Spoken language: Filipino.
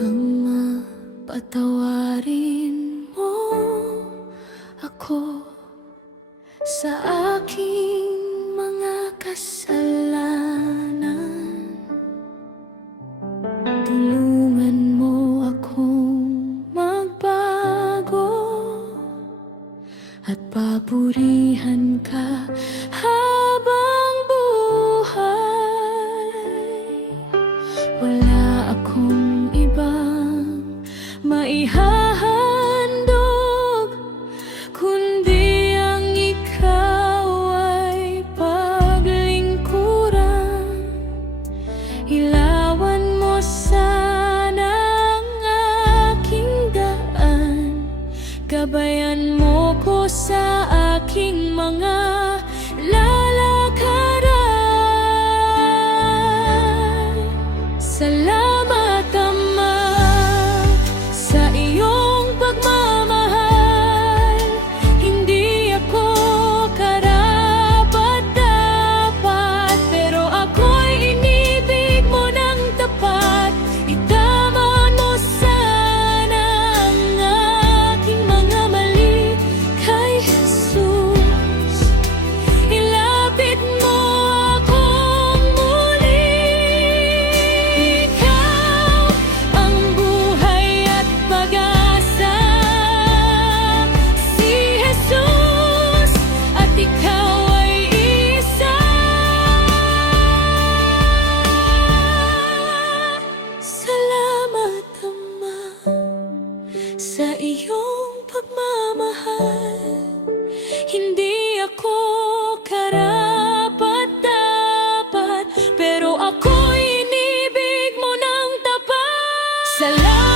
Ama, patawarin mo ako sa aking mga kasalanan. Tulungan mo akong magbago at papurihan ka habang buhay. Wala akong ibang maihahandog kundi ang ikaw ay paglingkuran. Ilawan mo sana ang aking daan, gabayan mo ko sa aking mga lalakaran. Salamat, Ama, sa iyong pagmamahal. Hindi ako karapat-dapat, pero ako'y inibig mo ng tapat. Itamon mo sana ang aking mga mali kay Jesus. Ilapit mo akong muli. Ikaw ang buhay at pag-asa, si Jesus, at ikaw ay isa. Salamat, Ama, sa iyong pagmamahal. Hindi ako karapat-dapat, pero ako'y inibig mo ng tapat. Salamat.